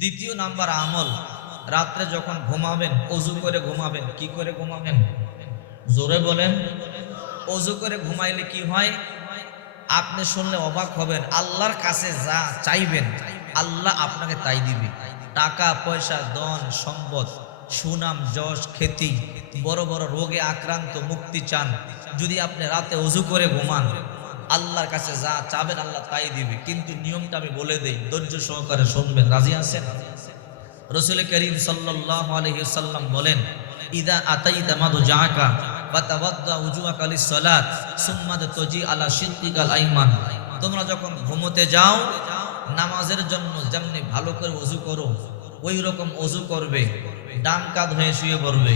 দ্বিতীয় নাম্বার আমল, রাত্রে যখন ঘুমাবেন অজু করে ঘুমাবেন। কি করে ঘুমাবেন? জোরে বলেন। অজু করে ঘুমাইলে কি হয়? আপনি শুনলে অবাক হবেন, আল্লাহর কাছে যা চাইবেন আল্লাহ আপনাকে তাই দিবে। টাকা পয়সা, ধন সম্পদ, সুনাম যশ খ্যাতি, বড় বড় রোগে আক্রান্ত মুক্তি চান, যদি আপনি রাতে অজু করে ঘুমান আল্লাহর কাছে যা চাবেন আল্লাহ তাই দিবে। কিন্তু নিয়মটা আমি বলে দেই, ধৈর্য সহকারে শুনবেন। রাজি আছেন? রাসূল করিম সাল্লাল্লাহু আলাইহি ওয়াসাল্লাম বলেন, ইদা আতাইতা মাদজাকা ফাতাওয়াদ্দা উজুআকা লিস-সালাত সুম্মা তাজি আলা শিক্কিকাল আইমান। তোমরা যখন ঘুমোতে যাও নামাজের জন্য যেমনি ভালো করে ওযু করো ওই রকম ওযু করবে, ডান কাঁধ হয়ে শুয়ে পড়বে।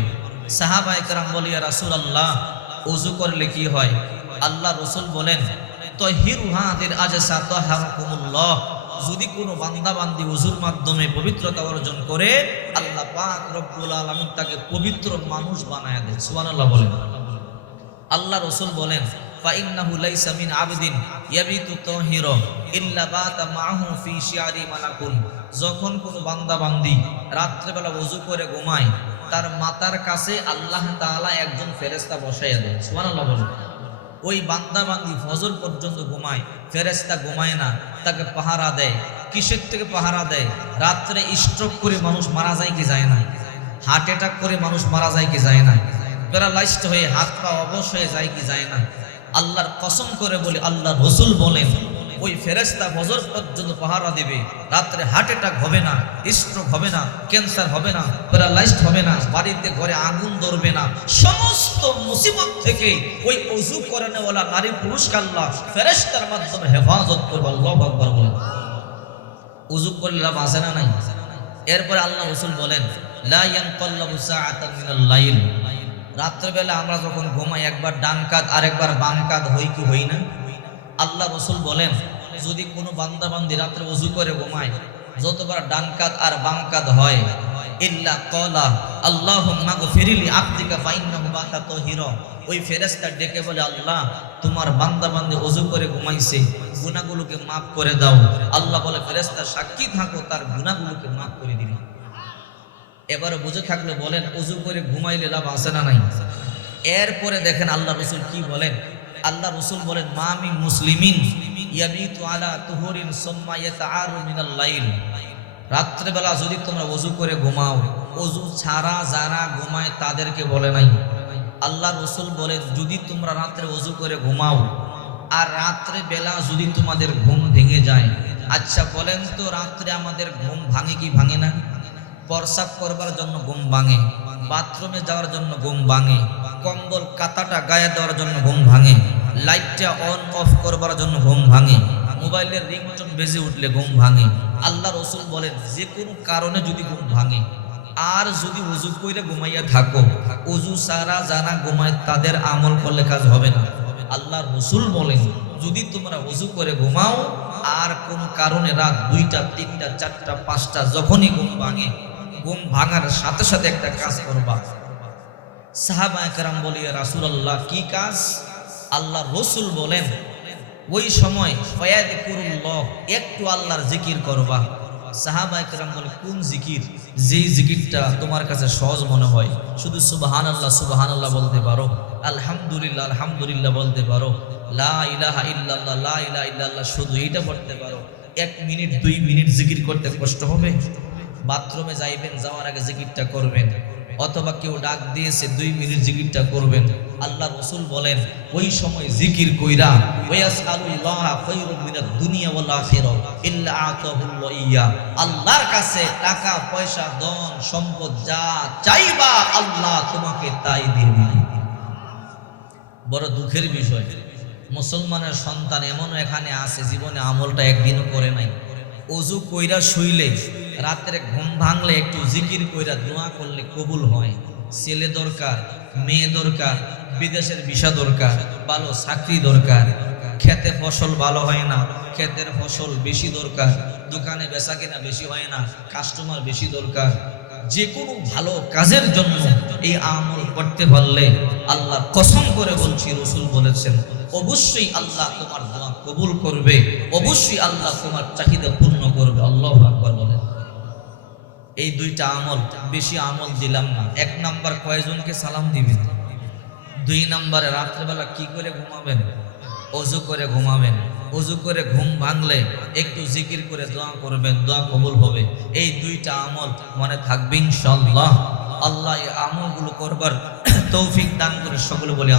সাহাবায়ে কেরাম বলে, ইয়া রাসূলুল্লাহ ওযু করলে কি হয়? আল্লাহ রাসূল বলেন, তাহিরু হাদিল আজসা তাহারকুমুল্লাহ। যদি কোনো বান্দা বান্দি ওযুর মাধ্যমে পবিত্রতা অর্জন করে আল্লাহ পাক রব্বুল আলামিন তাকে পবিত্র মানুষ বানায় দেন। সুবহানাল্লাহ বলেন। আল্লাহ রাসূল বলেন, ফাইন্নাহু লাইসা মিন আবদিন ইয়াবিতু তাহিরা ইল্লা বাতা মাহু ফি শিয়ারি মালাকুন। যখন কোনো বান্দা বান্দি রাত্রেবেলা ওযু করে ঘুমায় তার মাথার কাছে আল্লাহ তাআলা একজন ফেরেশতা বসাইয়া দেন। সুবহানাল্লাহ বলেন। ওই বান্দা বান্দি ফজর পর্যন্ত ঘুমায়, ফেরেশতা ঘুমায় না, তাকে পাহারা দেয়। কিসের থেকে পাহারা দেয়? রাত্রে স্ট্রোক করে মানুষ মারা যায় কি যায় না? হার্ট অ্যাটাক করে মানুষ মারা যায় কি যায় না? প্যারালাইজড হয়ে হাত পা অবশ হয়ে যায় কি যায় না? আল্লাহর কসম করে বলি, আল্লাহ রাসূল বলেন ওই ফেরেশতা ফজর পর্যন্ত পাহারা দিবে। রাত্রে হার্ট অ্যাটাক হবে না, স্ট্রোক হবে না, ক্যান্সার হবে না, প্যারালাইজড হবে না, বাড়িতে ঘরে আগুন ধরবে না। সমস্ত মুসিবত থেকে ওই ওযু করে নেওয়ালা নারী পুরুষকে আল্লাহ ফেরেশতার মাধ্যমে হেফাজত করবে। আল্লাহু আকবার বলেন। ওযু করলে লাভ আছে না নাই? এরপরে আল্লাহ রাসূল বলেন, লা ইয়ানকাল্লাবু সাআতান মিনাল লাইল। রাত্রেবেলা আমরা যখন ঘুমাই একবার ডান কাঁধ আরেকবার বাম কাঁধ হই কি হই না? আল্লাহ রাসূল বলেন, যদি কোনো বান্দা বান্দি রাত্রে ওযু করে ঘুমায় যতবার ডান কাঁধ আর বাম কাঁধ হয় ইল্লা ক্বালা আল্লাহুম্মা গফিরলি আবদিকা ফাইন্নাহু বাতা তাহিরা। ওই ফেরেশতা ডেকে বলে, আল্লাহ তোমার বান্দা বান্দি ওযু করে ঘুমাইছে, গুনাহগুলোকে maaf করে দাও। আল্লাহ বলে, ফেরেশতা সাক্ষী থাকো তার গুনাহগুলোকে maaf করে দিলাম। এবারে বুঝে থাকলে বলেন, ওযু করে ঘুমাইলে লাভ আছে না নাই? এরপরে দেখেন আল্লাহ রাসূল কি বলেন। আল্লাহ রাসূল বলেন, মামি মুসলিমিন ইয়াবিতু আলা তুহুরিন সুম্মা ইয়াতাআরু মিনাল লাইল। রাত্রেবেলা যদি তোমরা ওযু করে ঘুমাও, ওযু ছাড়া যারা ঘুমায় তাদেরকে বলে নাই। আল্লাহ রাসূল বলেন, যদি তোমরা রাত্রে ওযু করে ঘুমাও আর রাত্রে বেলা যদি তোমাদের ঘুম ভেঙে যায়, আচ্ছা বলেন তো রাত্রে আমাদের ঘুম ভাঙে কি ভাঙে না? প্রস্রাব করবার জন্য ঘুম ভাঙে, বাথরুমে যাওয়ার জন্য ঘুম ভাঙে, কম্বল কাতাটা গায়ে দেওয়ার জন্য ঘুম ভাঙে, লাইটটা অন অফ করবার জন্য ঘুম ভাঙে, মোবাইলের রিংটোন বেজে উঠলে ঘুম ভাঙে। আল্লাহ রাসূল বলেন, যে কোনো কারণে যদি ঘুম ভাঙে আর যদি ওযু কইরা ঘুমাইয়া থাকো, ওযু ছাড়া যারা ঘুমায় তাদের আমল করলে কাজ হবে না। আল্লাহ রাসূল বলেন, যদি তোমরা ওযু করে ঘুমাও আর কোন কারণে রাত 2টা 3টা 4টা 5টা যখনই ঘুম ভাঙে, ঘুম ভাঙার সাথে সাথে একটা কাজ করবা। সাহাবায়ে কেরাম বলে, ইয়া রাসূলুল্লাহ কি কাজ? আল্লাহ রাসূল বলেন, ওই সময় ফায়াযকুরুল্লাহ, একটু আল্লাহর জিকির করবা। সাহাবায়ে কেরাম বলে, কোন জিকির? যেই জিকিরটা তোমার কাছে সহজ মনে হয়। শুধু সুবহানাল্লাহ সুবহানাল্লাহ বলতে পারো, আলহামদুলিল্লাহ আলহামদুলিল্লাহ বলতে পারো, লা ইলাহা ইল্লাল্লাহ লা ইলাহা ইল্লাল্লাহ শুধু এইটা পড়তে পারো। 1 মিনিট 2 মিনিট জিকির করতে কষ্ট হবে? বাথরুমে যাইবেন, যাওয়ার আগে জিকিরটা করবেন, অথবা কেউ ডাক দিয়েছে 2 মিনিট জিকিরটা করবেন। আল্লাহ রাসূল বলেন, ওই সময় জিকির কইরা ওয়াসআলুল্লাহ খায়রুম মিনাদ দুনিয়া ওয়াল আখিরাহ ইল্লা আতাহুল্লাহ ইয়া। আল্লাহর কাছে টাকা পয়সা ধন সম্পদ যা চাইবা আল্লাহ তোমাকে তাই দিবে। বড় দুঃখের বিষয়, মুসলমানের সন্তান এমনও এখানে আছে জীবনে আমলটা একদিনও করে নাই। ওযু কইরা শুইলে রাত্রে ঘুম ভাঙলে একটু জিকির কইরা দোয়া করলে কবুল হয়। ছেলে দরকার, মেয়ে দরকার, বিদেশের ভিসা দরকার, ভালো চাকরি দরকার, খেতে ফসল ভালো হয় না, ক্ষেতের ফসল বেশি দরকার, দোকানে বেচা কেনা বেশি হয় না, কাস্টমার বেশি দরকার। যে কোনো ভালো কাজের জন্য এই আমল করতে পারলে আল্লাহর কসম করে বলছি, রাসূল বলেছেন অবশ্যই আল্লাহ তোমার দোয়া কবুল করবে, অবশ্যই আল্লাহ তোমার চাহিদা পূর্ণ করবে। আল্লাহু আকবার বলেন। এই দুইটা আমল, বেশি আমল দিলাম না। 1 নাম্বার কয়জনকে সালাম দিবেন। 2 নাম্বারে রাত্রেবেলা কি করে ঘুমাবেন, অজু করে ঘুমাবেন। অজু করে ঘুম ভাঙলে একটু জিকির করে দোয়া করবেন, দোয়া কবুল হবে। এই দুইটা আমল মনে থাকবে ইনশাআল্লাহ। আল্লাহ এই আমলগুলো করবার তৌফিক দান করে সকলে বলি